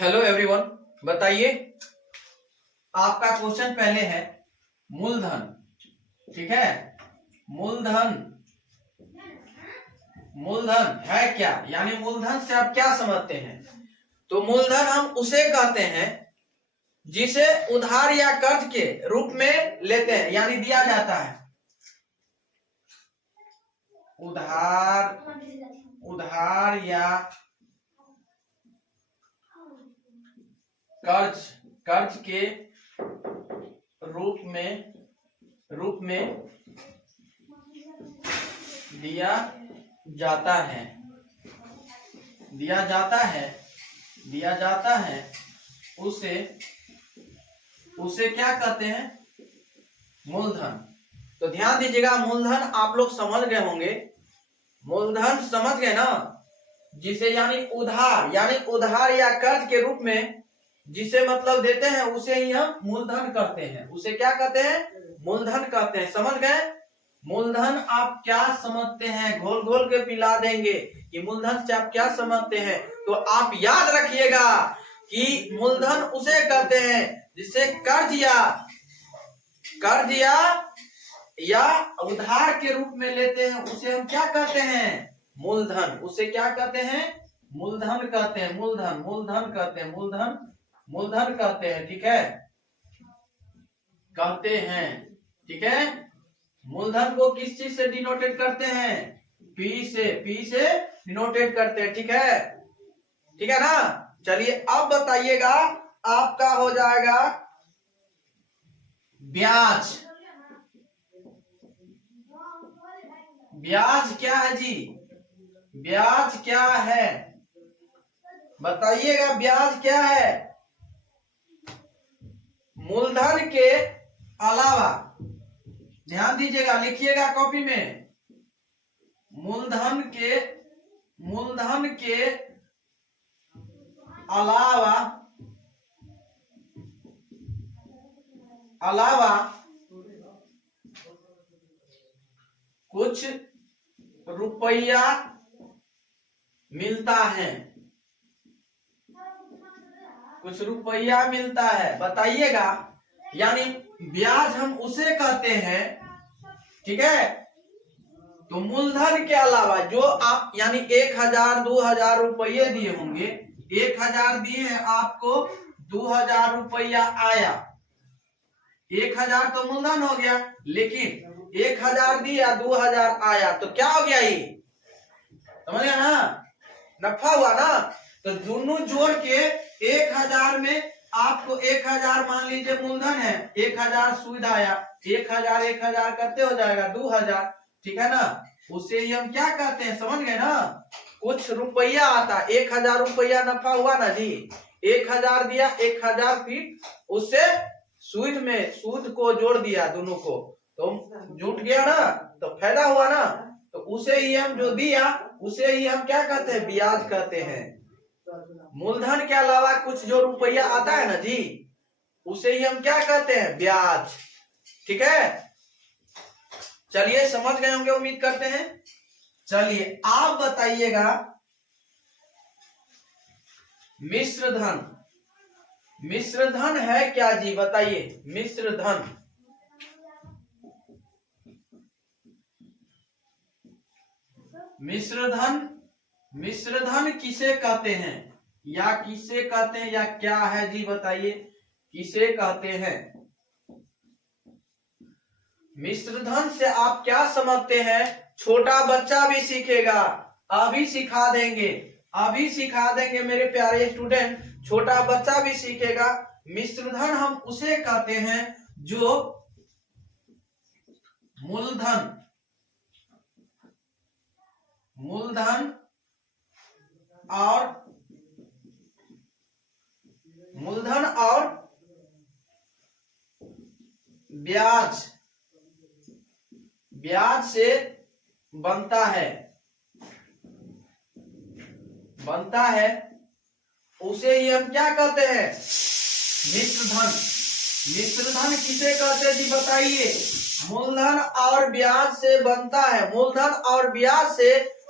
Hello everyone, बताइए आपका question पहले है मूलधन। ठीक है, मूलधन मूलधन है क्या, यानी मूलधन से आप क्या समझते हैं। तो मूलधन हम उसे कहते हैं जिसे उधार या कर्ज के रूप में लेते हैं, यानी दिया जाता है। उधार या कर्ज के रूप में दिया जाता है उसे क्या कहते हैं, मूलधन। तो ध्यान दीजिएगा, मूलधन आप लोग समझ गए होंगे। मूलधन समझ गए ना, जिसे यानी उधार या कर्ज के रूप में जिसे मतलब देते हैं उसे ही हम मूलधन कहते हैं। उसे क्या कहते हैं, मूलधन कहते हैं। समझ गए। मूलधन आप क्या समझते हैं, घोल घोल के पिला देंगे कि मूलधन से आप क्या समझते हैं। तो आप याद रखिएगा कि मूलधन उसे कहते हैं जिसे कर्ज या उधार के रूप में लेते हैं, उसे हम क्या कहते हैं, मूलधन। उसे क्या कहते हैं, मूलधन कहते हैं। मूलधन कहते हैं। ठीक है, कहते हैं। ठीक है, मूलधन को किस चीज से डिनोटेट करते हैं, पी से डिनोटेट करते हैं। ठीक है ना। चलिए अब बताइएगा, आपका हो जाएगा ब्याज। ब्याज क्या है जी, ब्याज क्या है, बताइएगा ब्याज क्या है। मूलधन के अलावा, ध्यान दीजिएगा, लिखिएगा कॉपी में, मूलधन के अलावा कुछ रुपया मिलता है, बताइएगा। यानी ब्याज हम उसे कहते हैं। ठीक है, तो मूलधन के अलावा जो आप यानी 1000 2000 रुपये दिए होंगे, 1000 दिए हैं आपको, 2000 रुपया आया, 1000 तो मूलधन हो गया, लेकिन 1000 दिया 2000 आया, तो क्या हो गया, ये समझ गया ना, नफा हुआ ना। तो दोनों जोड़ के 1000 में आपको 1000 मान लीजिए मूलधन है, 1000 सूद आया, 1000 करते हो जाएगा 2000। ठीक है ना, उसे ही हम क्या कहते हैं, समझ गए ना। कुछ रुपया आता, 1000 रुपया नफा हुआ ना जी, 1000 दिया, 1000 फिर उससे सूद को जोड़ दिया दोनों को, तो जुट गया ना, तो फायदा हुआ ना। तो उसे ही हम जो दिया उसे ही हम क्या कहते हैं, ब्याज कहते हैं। मूलधन के अलावा कुछ जो रुपया आता है ना जी, उसे ही हम क्या कहते हैं, ब्याज। ठीक है, चलिए समझ गए होंगे, उम्मीद करते हैं। चलिए आप बताइएगा, मिश्र धन है क्या जी, बताइए। मिश्र धन किसे कहते हैं, या क्या है जी, बताइए किसे कहते हैं। मिश्र धन से आप क्या समझते हैं, छोटा बच्चा भी सीखेगा, अभी सिखा देंगे मेरे प्यारे स्टूडेंट, छोटा बच्चा भी सीखेगा। मिश्र धन हम उसे कहते हैं जो मूलधन और ब्याज से बनता है, उसे ही हम क्या कहते हैं, मिश्र धन किसे कहते हैं जी, बताइए। मूलधन और ब्याज से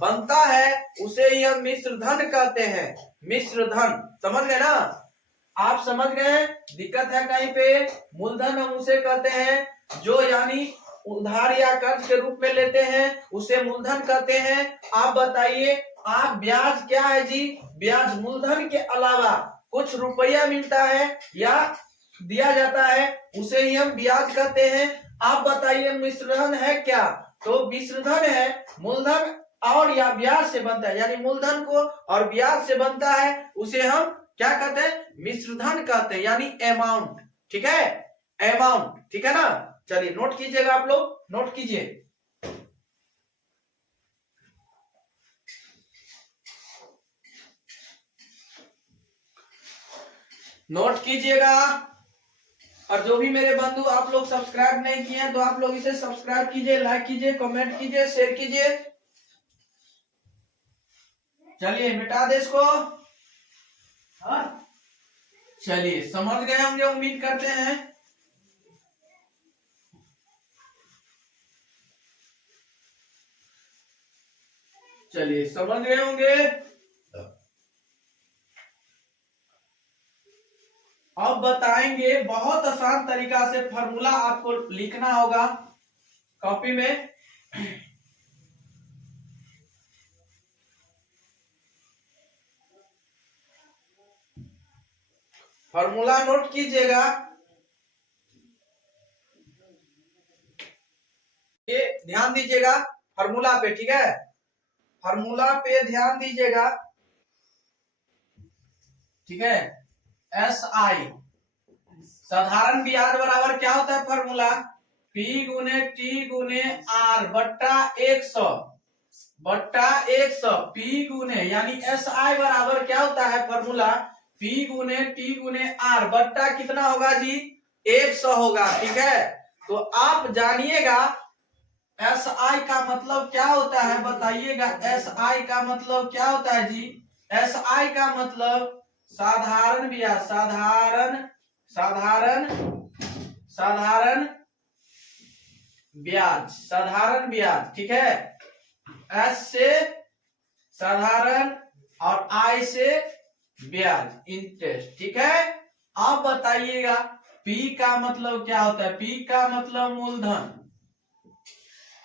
बनता है, उसे ही हम मिश्र धन कहते हैं। मिश्र धन। समझ गए ना, आप समझ गए, दिक्कत है कहीं पे? मूलधन हम उसे कहते हैं जो यानी उधार या कर्ज के रूप में लेते हैं, उसे मूलधन कहते हैं। आप बताइए, आप ब्याज क्या है जी? ब्याज मूलधन के अलावा कुछ रुपया मिलता है या दिया जाता है, उसे ही हम ब्याज कहते हैं। आप बताइए मिश्रधन है क्या? तो मिश्रधन है मूलधन और या ब्याज से बनता है, यानी मूलधन को और ब्याज से बनता है, उसे हम क्या कहते हैं? मिश्रधन कहते हैं, यानी अमाउंट। ठीक है, अमाउंट। ठीक है ना, चलिए नोट कीजिएगा, आप लोग नोट कीजिए। नोट कीजिएगा, और जो भी मेरे बंधु आप लोग सब्सक्राइब नहीं किए हैं तो आप लोग इसे सब्सक्राइब कीजिए, लाइक कीजिए, कमेंट कीजिए, शेयर कीजिए। चलिए मिटा दे इसको। चलिए समझ गए होंगे, उम्मीद करते हैं। चलिए समझ गए होंगे। अब बताएंगे बहुत आसान तरीका से, फॉर्मूला आपको लिखना होगा कॉपी में। फॉर्मूला नोट कीजिएगा, ये ध्यान दीजिएगा फॉर्मूला पे। ठीक है, फॉर्मूला पे ध्यान दीजिएगा। ठीक है, SI साधारण ब्याज बराबर क्या होता है? फॉर्मूला P गुने T गुने R बट्टा 100 बट्टा 100 P गुने, यानी SI बराबर क्या होता है? फॉर्मूला P गुने T गुने R बट्टा कितना होगा जी? 100 होगा। ठीक है, तो आप जानिएगा SI का मतलब क्या होता है, बताइएगा। SI का मतलब क्या होता है जी? SI का मतलब साधारण ब्याज, साधारण साधारण साधारण ब्याज, साधारण ब्याज। ठीक है, S से साधारण और I से ब्याज, इंटरेस्ट। ठीक है, अब बताइएगा P का मतलब क्या होता है? P का मतलब मूलधन।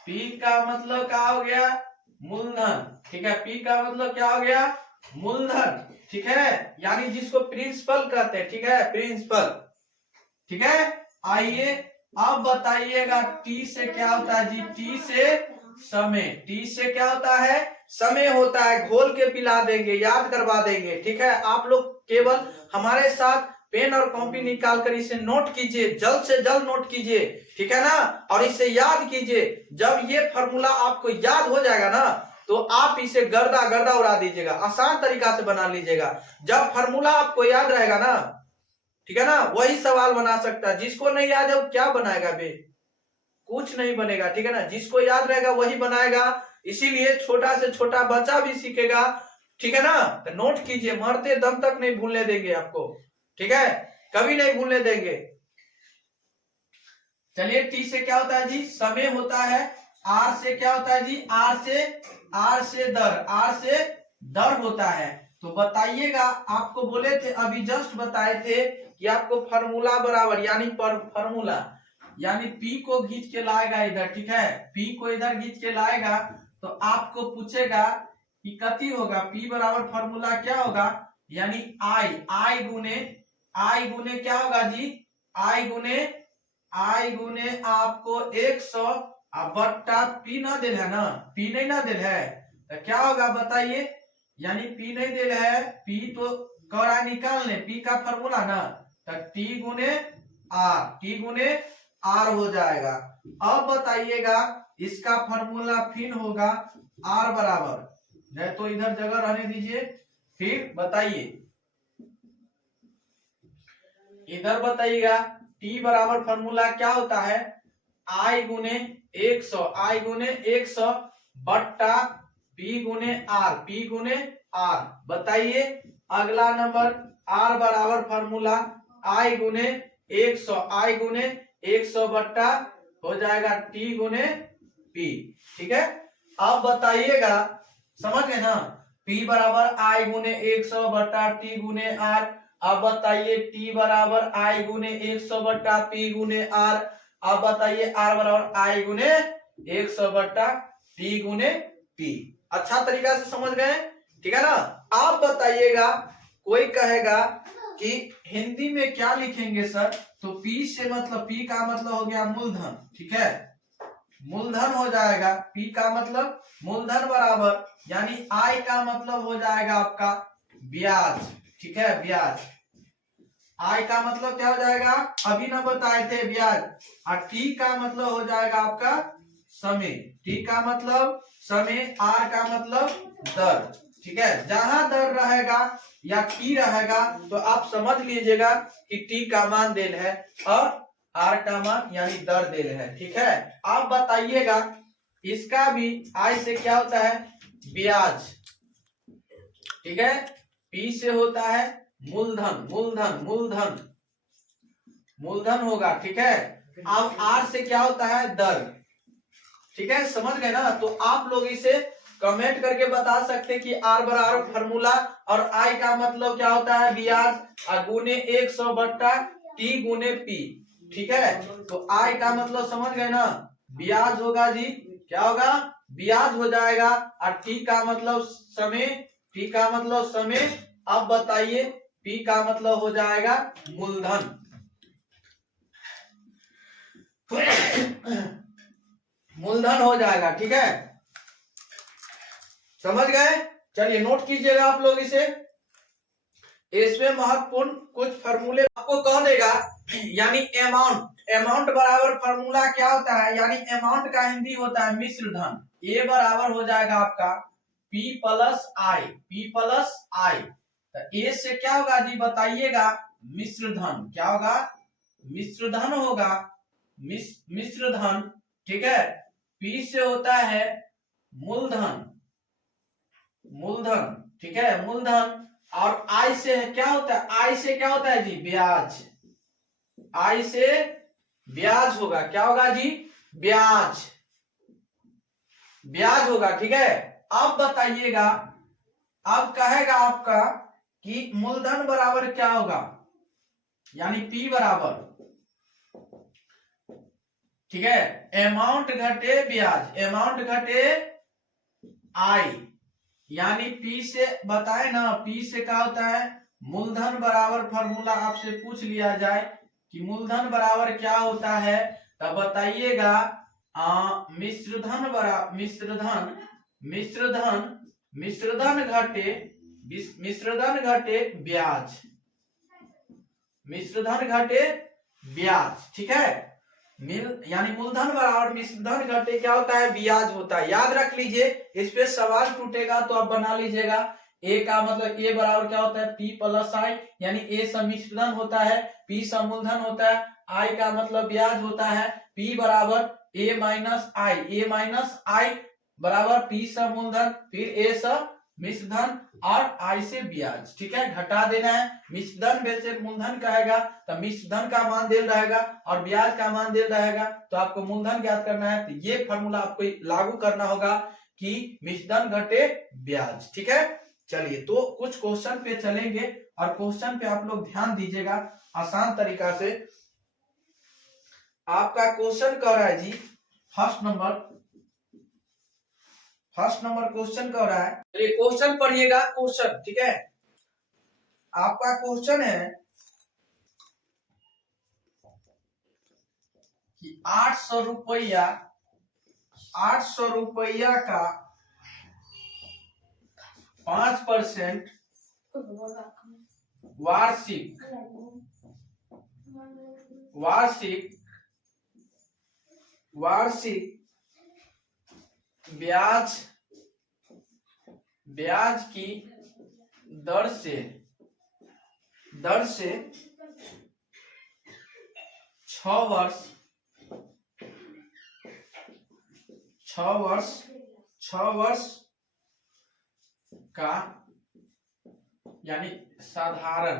P का मतलब क्या हो गया? मूलधन। ठीक है, P का मतलब क्या हो गया? मूलधन। ठीक है, यानी जिसको प्रिंसिपल कहते हैं। ठीक है, प्रिंसिपल। ठीक है, आइए अब बताइएगा T से क्या होता है जी? T से समय। T से क्या होता है? समय होता है। घोल के पिला देंगे, याद करवा देंगे। ठीक है, आप लोग केवल हमारे साथ पेन और कॉपी निकाल कर इसे नोट कीजिए, जल्द से जल्द नोट कीजिए। ठीक है ना, और इसे याद कीजिए। जब ये फॉर्मूला आपको याद हो जाएगा ना, तो आप इसे गर्दा गर्दा उड़ा दीजिएगा, आसान तरीका से बना लीजिएगा। जब फॉर्मूला आपको याद रहेगा ना, ठीक है ना, वही सवाल बना सकता है। जिसको नहीं याद है वो क्या बनाएगा बे? कुछ नहीं बनेगा। ठीक है ना, जिसको याद रहेगा वही बनाएगा। इसीलिए छोटा से छोटा बच्चा भी सीखेगा। ठीक है ना, तो नोट कीजिए, मरते दम तक नहीं भूलने देंगे आपको। ठीक है, कभी नहीं भूलने देंगे। चलिए, T से क्या होता है जी? समय होता है। R से क्या होता है जी? R से दर, R से दर होता है। तो बताइएगा, आपको बोले थे अभी जस्ट बताए थे कि आपको फॉर्मूला बराबर, यानी फॉर्मूला यानी P को खींच के लाएगा इधर। ठीक है, P को इधर खींच के लाएगा तो आपको पूछेगा कि कति होगा? P बराबर फॉर्मूला क्या होगा? यानी I गुने क्या होगा जी? I गुने आपको 100 बट्टा P ना दिल है ना, P नहीं ना दिल है, तो क्या होगा बताइए? यानी P नहीं दिल है, P तो कौड़ा निकाल ले, P का फॉर्मूला ना, तो T गुने R हो जाएगा। अब बताइएगा, इसका फॉर्मूला फिर होगा R बराबर, तो इधर जगह रहने दीजिए। फिर बताइए, इधर बताइएगा T बराबर फॉर्मूला क्या होता है? I गुने 100 बट्टा P गुने R। बताइए अगला नंबर, R बराबर फॉर्मूला I गुने 100 बट्टा हो जाएगा T गुने P। ठीक है, अब बताइएगा, समझ गए ना? P बराबर I गुने 100 बट्टा T गुने R। अब बताइए T बराबर I गुने 100 बट्टा P गुने R। अब बताइए R बराबर I गुने 100 बट्टा T गुने P। अच्छा तरीका से समझ गए, ठीक है ना। आप बताइएगा, कोई कहेगा कि हिंदी में क्या लिखेंगे सर, तो P से मतलब P का मतलब हो गया मूलधन, ठीक है, मूलधन हो जाएगा। P का मतलब मूलधन बराबर यानी I का मतलब हो जाएगा आपका ब्याज, ठीक है, ब्याज। I का मतलब क्या हो जाएगा, अभी ना बताए थे, ब्याज। और T का मतलब हो जाएगा आपका समय, T का मतलब समय, R का मतलब दर, ठीक है। जहां दर रहेगा या T रहेगा तो आप समझ लीजिएगा कि T का मान देल है और R का मान यानी दर देल है, ठीक है। आप बताइएगा इसका भी I से क्या होता है, ब्याज, ठीक है। P से होता है मूलधन, मूलधन मूलधन मूलधन होगा, ठीक है। अब R से क्या होता है, दर, ठीक है, समझ गए ना। तो आप लोग इसे कमेंट करके बता सकते हैं कि R बराबर फॉर्मूला और I का मतलब क्या होता है, ब्याज और गुने 100 बट्टा T गुने P, ठीक है। तो I का मतलब समझ गए ना, ब्याज होगा जी, क्या होगा, ब्याज हो जाएगा। और T का मतलब समय, T का मतलब समय। अब बताइए P का मतलब हो जाएगा मूलधन। मूलधन हो जाएगा, ठीक है, समझ गए। चलिए नोट कीजिएगा आप लोग इसे। इसमें महत्वपूर्ण कुछ फॉर्मूले आपको कह देगा, यानी अमाउंट, अमाउंट बराबर फॉर्मूला क्या होता है, यानी अमाउंट का हिंदी होता है मिश्र धन। ए बराबर हो जाएगा आपका P plus I, P plus I। तो ए से क्या होगा जी, बताइएगा, मिश्र धन, क्या होगा, मिश्र धन होगा, मिश्र धन, ठीक है। P से होता है मूलधन, मूलधन, ठीक है, मूलधन। और I से क्या होता है, I से क्या होता है जी, ब्याज, I से ब्याज होगा, क्या होगा जी, ब्याज, ब्याज होगा, ठीक है। अब बताइएगा, अब कहेगा आपका कि मूलधन बराबर क्या होगा, यानी P बराबर, ठीक है, अमाउंट घटे ब्याज, अमाउंट घटे I, यानी P से बताए ना, P से क्या होता है, मूलधन बराबर फॉर्मूला आपसे पूछ लिया जाए कि मूलधन बराबर क्या होता है, तब बताइएगा मिश्रधन बराबर, मिश्रधन, मिश्रधन, मिश्रधन घटे, मिश्रधन घटे ब्याज, मिश्रधन घटे ब्याज, ठीक है। यानी मूलधन बराबर मिश्रधन घटे क्या होता है, ब्याज होता है। याद रख लीजिए, इस पे सवाल टूटेगा तो आप बना लीजिएगा। ए का मतलब ए बराबर क्या होता है, P प्लस I, यानी ए सम्मिश्रधन होता है, P समूलधन होता है, I का मतलब ब्याज होता है। P बराबर A minus I, A minus I बराबर P समूलधन, फिर A सम्मिश्रधन और I से ब्याज, ठीक है, घटा देना है। मिश्रधन में से मूलधन कहेगा तो मिश्रधन का मान देल रहेगा और ब्याज का मान देल रहेगा, तो आपको मूलधन ज्ञात करना है। तो ये फॉर्मूला आपको लागू करना होगा कि मिश्रधन घटे ब्याज, ठीक है। चलिए तो कुछ क्वेश्चन पे चलेंगे और क्वेश्चन पे आप लोग ध्यान दीजिएगा आसान तरीका से। आपका क्वेश्चन कह रहा है जी, फर्स्ट नंबर क्वेश्चन कह रहा है, चलिए क्वेश्चन पढ़िएगा, क्वेश्चन, ठीक है। आपका क्वेश्चन है कि 800 रुपया, 800 रुपया का 5% वार्षिक, वार्षिक, वार्षिक ब्याज, ब्याज की दर से 6 वर्ष, 6 वर्ष का, यानी साधारण,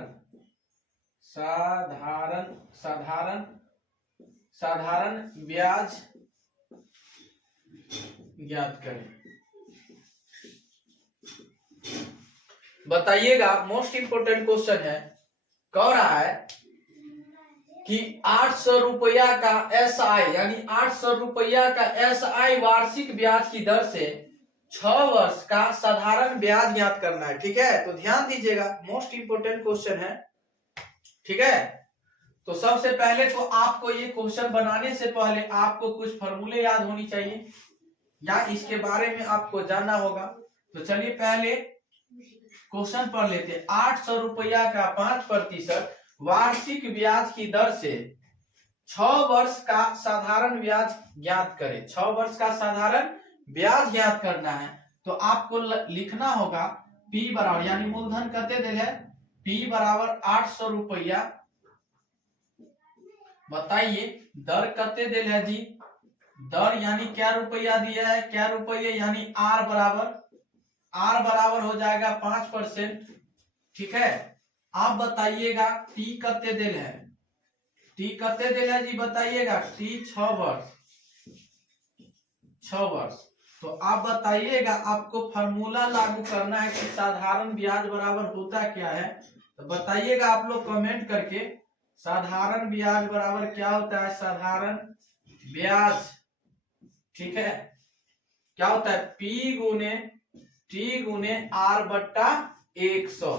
साधारण, साधारण, साधारण ब्याज ज्ञात करें, बताइएगा, मोस्ट इंपोर्टेंट क्वेश्चन है, कह रहा है कि 800 रुपया का SI यानी 800 रुपया का SI वार्षिक ब्याज की दर से 6 वर्ष का साधारण ब्याज ज्ञात करना है। ठीक है, तो ध्यान दीजिएगा, मोस्ट इंपोर्टेंट क्वेश्चन है। ठीक है, तो सबसे पहले तो आपको ये क्वेश्चन बनाने से पहले आपको कुछ फॉर्मूले याद होनी चाहिए या इसके बारे में आपको जानना होगा। तो चलिए पहले क्वेश्चन पढ़ लेते। 800 रुपया का 5% वार्षिक ब्याज की दर से 6 वर्ष का साधारण ब्याज ज्ञात करें। 6 वर्ष का साधारण ब्याज ज्ञात करना है, तो आपको लिखना होगा P बराबर, यानी मूलधन कते दिल है, P बराबर 800 रुपया, बताइए दर कते दिल है जी, दर यानी क्या रुपया दिया है, क्या रुपये, यानी R बराबर हो जाएगा 5%। ठीक है, आप बताइएगा T कते दिल है, T कते दिल है जी, बताइएगा T 6 वर्ष। तो आप बताइएगा, आपको फार्मूला लागू करना है कि साधारण ब्याज बराबर होता क्या है। तो बताइएगा आप लोग कमेंट करके, साधारण ब्याज बराबर क्या होता है, साधारण ब्याज, ठीक है, क्या होता है, P गुने T गुने R बट्टा 100।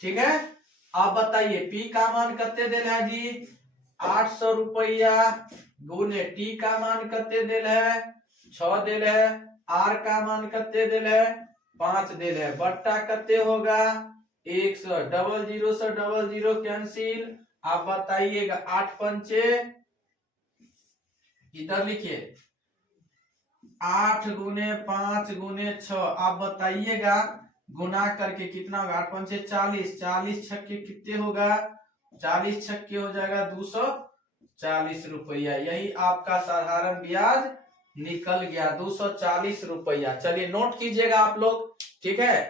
ठीक है, आप बताइए P का मान कते दिल है जी, 800 रुपया, गुने T का मान कते दिल है, 6 दिल है, R का मान कते दिल है, 5 दिल है, बट्टा कते होगा 100, 00 से 00 कैंसिल। आप बताइएगा 8 पंचे, इधर लिखिए 8 गुने 5 गुने 6, आप बताइएगा गुना करके कितना होगा, 8 पंचे 40, 40 छक्के कितने होगा, 40 छक्के हो जाएगा 240 रुपया। यही आपका साधारण ब्याज निकल गया, 240 रुपया। चलिए नोट कीजिएगा आप लोग। ठीक है,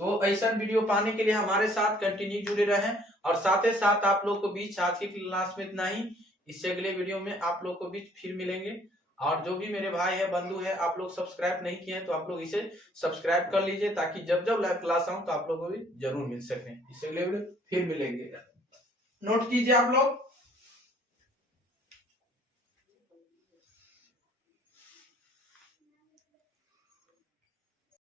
तो ऐसा वीडियो पाने के लिए हमारे साथ कंटिन्यू जुड़े रहें, और साथ ही साथ आप लोग को बीच आज की क्लास में इतना ही, इससे अगले वीडियो में आप लोग को बीच फिर मिलेंगे। और जो भी मेरे भाई है, बंधु है, आप लोग सब्सक्राइब नहीं किए हैं तो आप लोग इसे सब्सक्राइब कर लीजिए, ताकि जब जब लाइव क्लास आऊं तो आप लोग को भी जरूर मिल सके। इससे अगले वीडियो फिर मिलेंगे, नोट कीजिए आप लोग।